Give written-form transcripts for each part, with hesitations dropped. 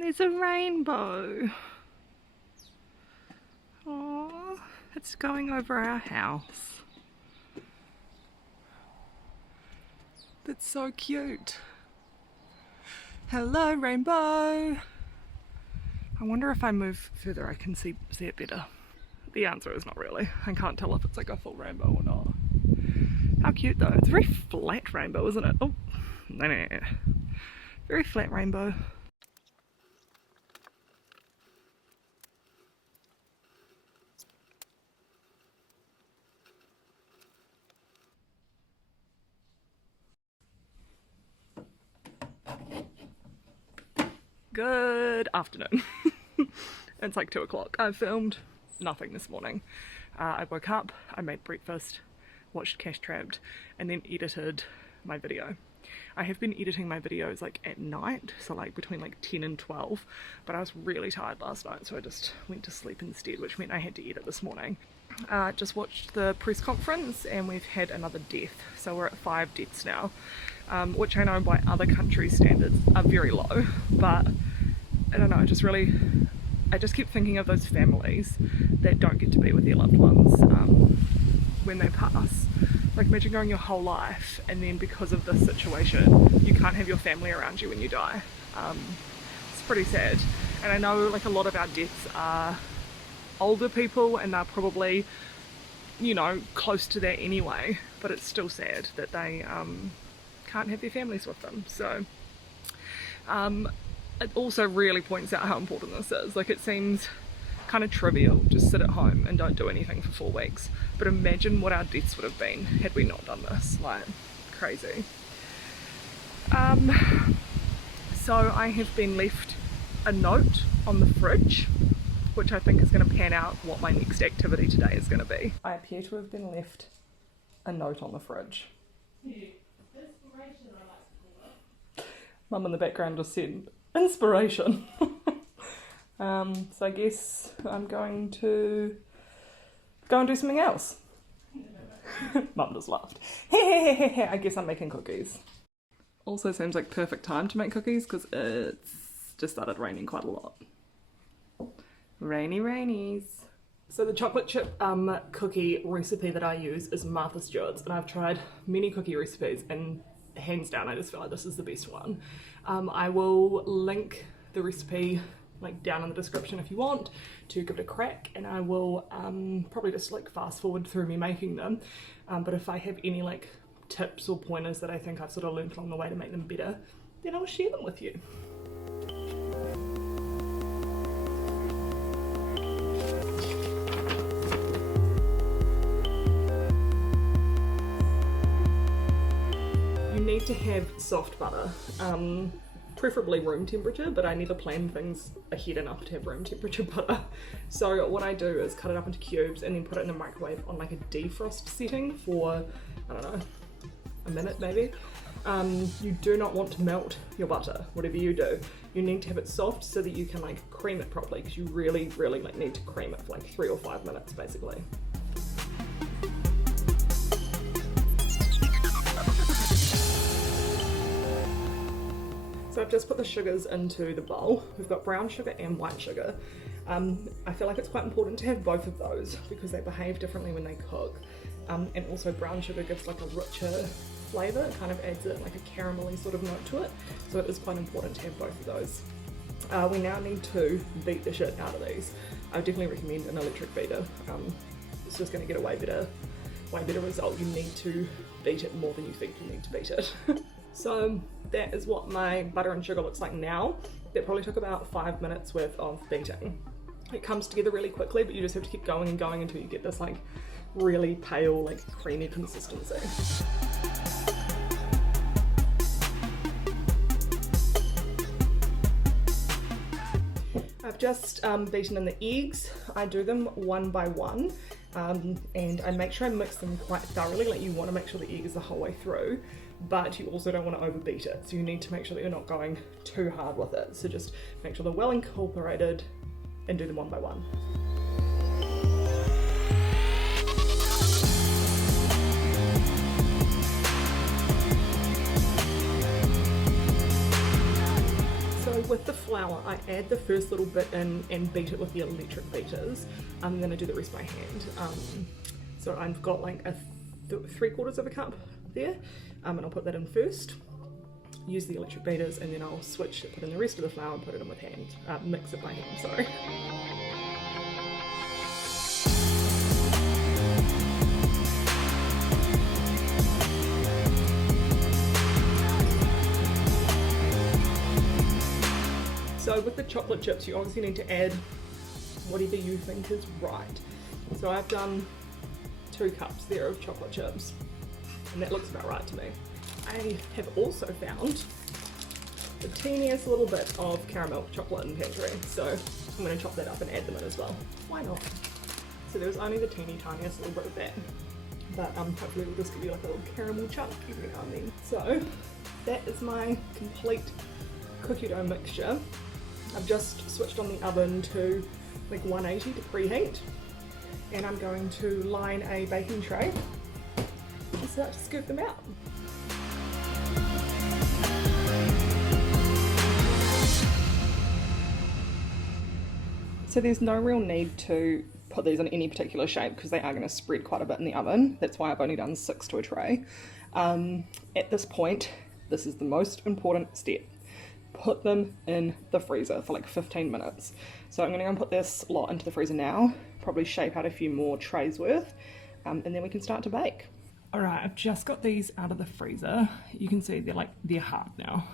There's a rainbow. Oh, it's going over our house. That's so cute. Hello, rainbow. I wonder if I move further I can see it better. The answer is not really. I can't tell if it's like a full rainbow or not. How cute though. It's a very flat rainbow, isn't it? Oh, no. Very flat rainbow. Good afternoon. It's like 2 o'clock. I've filmed nothing this morning. I woke up, I made breakfast, watched Cash Trapped, and then edited my video. I have been editing my videos like at night, so like between like 10 and 12, but I was really tired last night, so I just went to sleep instead, which meant I had to edit this morning. Just watched the press conference and we've had another death, so we're at 5 deaths now, which I know by other countries' standards are very low, but I don't know, I just keep thinking of those families that don't get to be with their loved ones when they pass. Like imagine going your whole life and then because of this situation you can't have your family around you when you die. It's pretty sad, and I know like a lot of our deaths are older people and they're probably, you know, close to that anyway, but it's still sad that they can't have their families with them. So it also really points out how important this is. Like it seems kind of trivial, just sit at home and don't do anything for 4 weeks, but imagine what our deaths would have been had we not done this. Like crazy. So I have been left a note on the fridge, which I think is going to pan out what my next activity today is going to be. I appear to have been left a note on the fridge. Mum in the background just said inspiration. So I guess I'm going to go and do something else. Mum just laughed. I guess I'm making cookies. Also seems like perfect time to make cookies because it's just started raining quite a lot. Rainy rainies. So the chocolate chip cookie recipe that I use is Martha Stewart's, and I've tried many cookie recipes and hands down I just feel like this is the best one. I will link the recipe like down in the description if you want to give it a crack, and I will probably just like fast forward through me making them, but if I have any like tips or pointers that I think I've sort of learned along the way to make them better, then I'll share them with you. You need to have soft butter, preferably room temperature, but I never plan things ahead enough to have room temperature butter. So what I do is cut it up into cubes and then put it in a microwave on like a defrost setting for, I don't know, a minute maybe. You do not want to melt your butter, whatever you do. You need to have it soft so that you can like cream it properly, because you really like need to cream it for like 3 or 5 minutes basically. So I've just put the sugars into the bowl. We've got brown sugar and white sugar. I feel like it's quite important to have both of those because they behave differently when they cook. And also brown sugar gives like a richer flavour. It kind of adds like a caramelly sort of note to it. So it is quite important to have both of those. We now need to beat the shit out of these. I would definitely recommend an electric beater. It's just going to get a way better result. You need to beat it more than you think you need to beat it. So that is what my butter and sugar looks like now. That probably took about 5 minutes worth of beating. It comes together really quickly, but you just have to keep going and going until you get this like really pale, like creamy consistency. I've just beaten in the eggs. I do them one by one, and I make sure I mix them quite thoroughly. Like you want to make sure the egg is the whole way through, but you also don't want to overbeat it. So you need to make sure that you're not going too hard with it. So just make sure they're well incorporated and do them one by one. So So with the flour, I add the first little bit in and beat it with the electric beaters. I'm gonna do the rest by hand. So I've got like a 3/4 of a cup there, and I'll put that in first. Use the electric beaters, and then I'll switch, put in the rest of the flour and put it in with hand. Mix it by hand, sorry. So with the chocolate chips, you obviously need to add whatever you think is right. So I've done 2 cups there of chocolate chips, and that looks about right to me. I have also found the teeniest little bit of caramel chocolate in pantry, so I'm going to chop that up and add them in as well. Why not? So there was only the tiniest little bit of that, but hopefully we'll just give you like a little caramel chunk every now and then. So that is my complete cookie dough mixture. I've just switched on the oven to like 180 to preheat, and I'm going to line a baking tray and start to scoop them out. So there's no real need to put these in any particular shape because they are going to spread quite a bit in the oven. That's why I've only done 6 to a tray. At this point, this is the most important step. Put them in the freezer for like 15 minutes. So I'm going to go and put this lot into the freezer now, probably shape out a few more trays worth, and then we can start to bake. Alright, I've just got these out of the freezer. You can see they're hard now.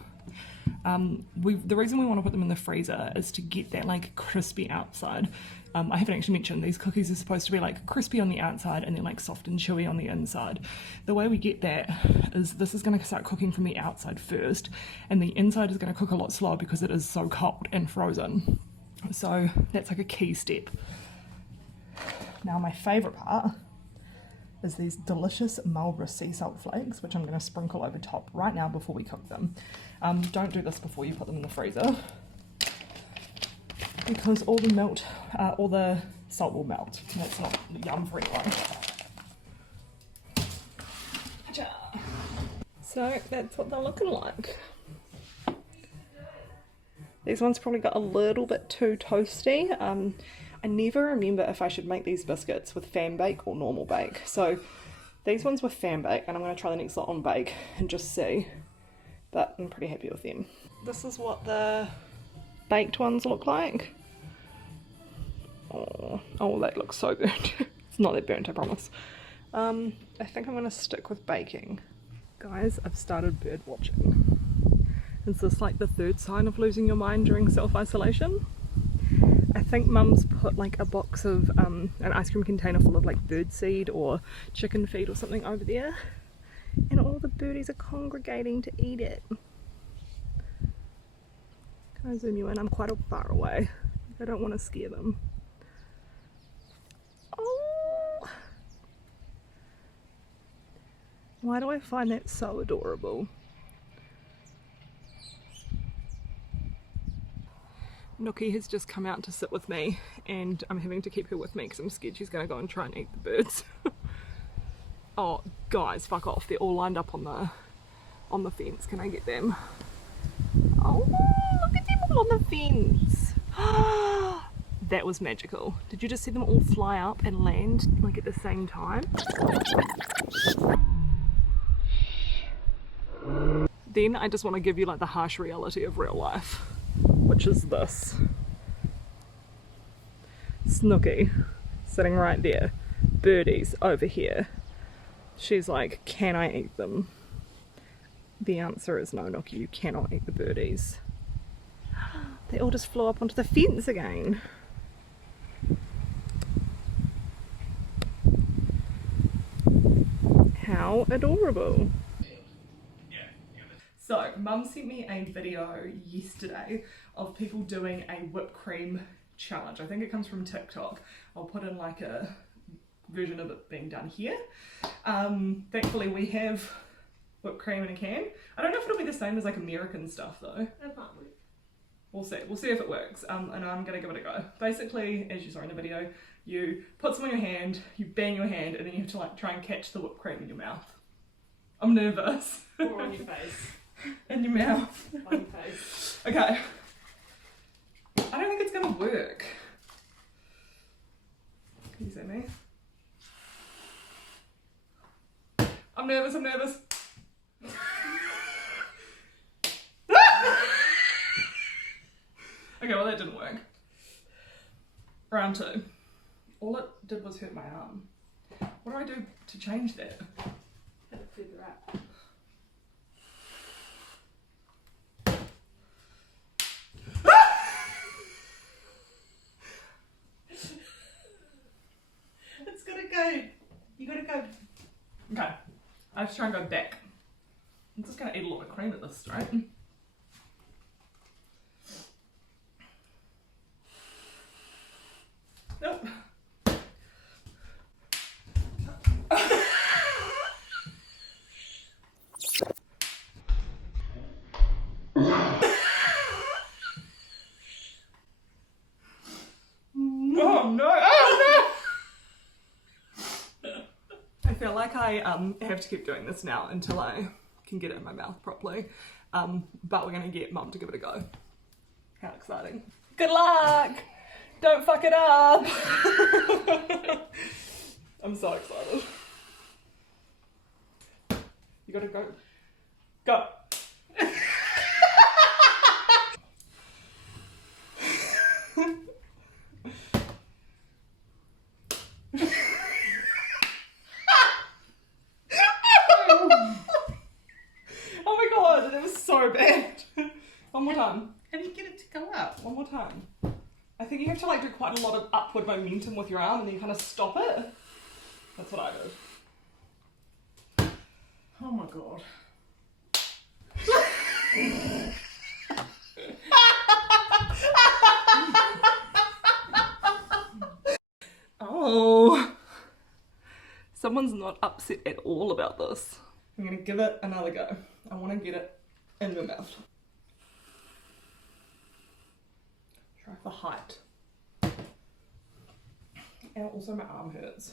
The reason we want to put them in the freezer is to get that like crispy outside. I haven't actually mentioned these cookies are supposed to be like crispy on the outside and then like soft and chewy on the inside. The way we get that is this is going to start cooking from the outside first, and the inside is going to cook a lot slower because it is so cold and frozen. So that's like a key step. Now my favourite part is these delicious Marlborough sea salt flakes, which I'm going to sprinkle over top right now before we cook them. Don't do this before you put them in the freezer, because all the salt will melt. That's not yum for anyone. So that's what they're looking like. These ones probably got a little bit too toasty. I never remember if I should make these biscuits with fan bake or normal bake. So these ones were fan bake, and I'm going to try the next lot on bake and just see. But I'm pretty happy with them. This is what the baked ones look like. Oh, that looks so burnt. It's not that burnt, I promise. I think I'm going to stick with baking. Guys, I've started bird watching. Is this like the 3rd sign of losing your mind during self-isolation? I think Mum's put like a box of an ice cream container full of like bird seed or chicken feed or something over there, and all the birdies are congregating to eat it. Can I zoom you in? I'm quite far away. I don't want to scare them. Oh! Why do I find that so adorable? Nookie has just come out to sit with me, and I'm having to keep her with me because I'm scared she's going to go and try and eat the birds. Oh, guys, fuck off. They're all lined up on the fence. Can I get them? Oh, look at them all on the fence. That was magical. Did you just see them all fly up and land like at the same time? Then I just want to give you like the harsh reality of real life, which is this. Snooky sitting right there, birdies over here. She's like, can I eat them? The answer is no, Nookie, you cannot eat the birdies. They all just flew up onto the fence again. How adorable. So, Mum sent me a video yesterday of people doing a whipped cream challenge. I think it comes from TikTok. I'll put in like a version of it being done here. Thankfully we have whipped cream in a can. I don't know if it'll be the same as like American stuff though. That might work. We'll see if it works, and I'm gonna give it a go. Basically, as you saw in the video, you put some on your hand, you bang your hand, and then you have to like try and catch the whipped cream in your mouth. I'm nervous. Or on your face. In your mouth. On your face. Okay, work. Can you see me? I'm nervous, I'm nervous. Okay, well that didn't work. Round 2. All it did was hurt my arm. What do I do to change that? Hit it further up. It's gotta go. You gotta go. Okay, I have to try and go back. I'm just gonna eat a lot of cream at this rate. Nope. Oh no! Oh no! I feel like I have to keep doing this now until I can get it in my mouth properly. But we're gonna get Mum to give it a go. How exciting! Good luck! Don't fuck it up! I'm so excited. You gotta go. Go! Oh my god, that was so bad. One more time. How do you get it to go up? One more time. I think you have to like do quite a lot of upward momentum with your arm and then kind of stop it. That's what I did. Oh my god. Oh. Someone's not upset at all about this. I'm gonna give it another go. I want to get it in your mouth. Try for height. And also my arm hurts.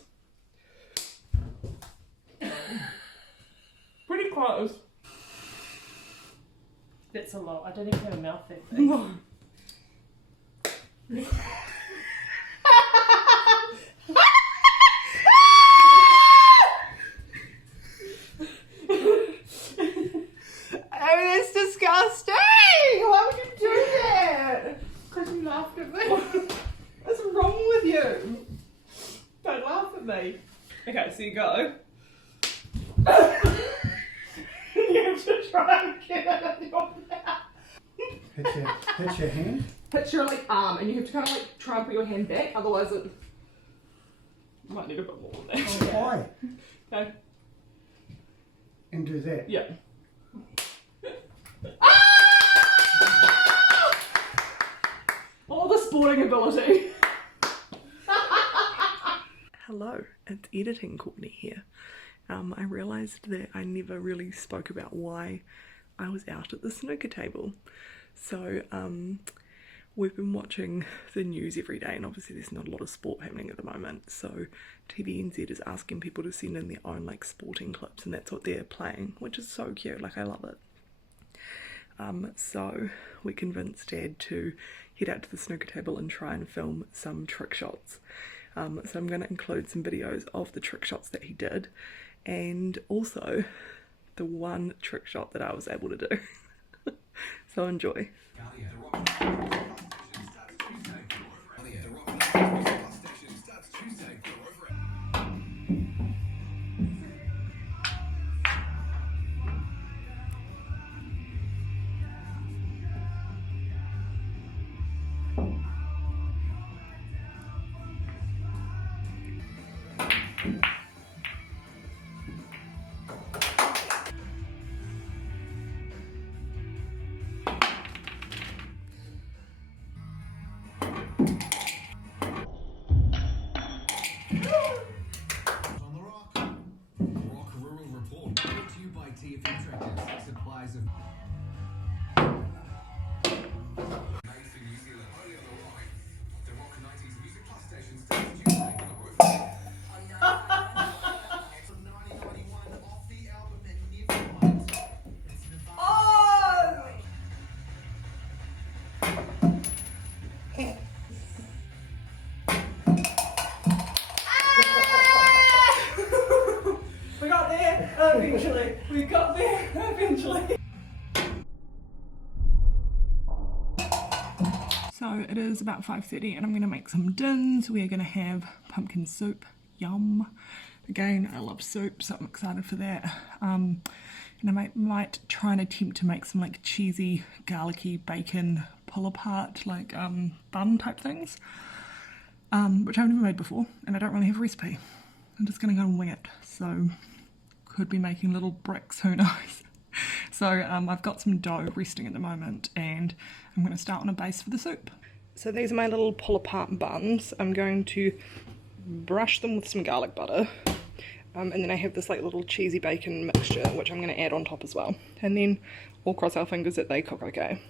Pretty close. That's a lot. I don't even have a mouth that big. I mean, it's disgusting! Why would you do that? Because you laughed at me. What's wrong with you? Don't laugh at me. Okay, so you go. You have to try and get it in your mouth. Hit your hand. Hit your like arm, and you have to kind of like try and put your hand back, otherwise it might need a bit more than that. Why? Okay. And do that. Yeah. All the sporting ability. Hello, it's editing Courtney here. I realised that I never really spoke about why I was out at the snooker table. So we've been watching the news every day, and obviously there's not a lot of sport happening at the moment, so TVNZ is asking people to send in their own like sporting clips, and that's what they're playing, which is so cute. Like, I love it. So we convinced Dad to head out to the snooker table and try and film some trick shots. So I'm going to include some videos of the trick shots that he did, and also the one trick shot that I was able to do. So enjoy. So it is about 5:30 and I'm going to make some dins. We are going to have pumpkin soup. Yum. Again, I love soup, so I'm excited for that. And I might try and attempt to make some like cheesy, garlicky bacon pull apart, like bun type things, which I've never made before and I don't really have a recipe. I'm just going to go and wing it. So could be making little bricks, who knows. So I've got some dough resting at the moment and I'm going to start on a base for the soup. So these are my little pull apart buns. I'm going to brush them with some garlic butter, and then I have this like little cheesy bacon mixture which I'm going to add on top as well, and then we'll cross our fingers that they cook okay.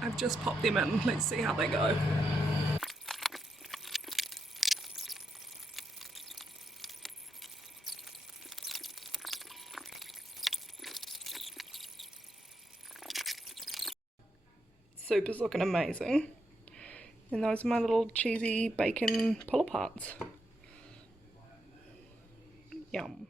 I've just popped them in, let's see how they go. Soup is looking amazing. And those are my little cheesy bacon pull-aparts. Yum.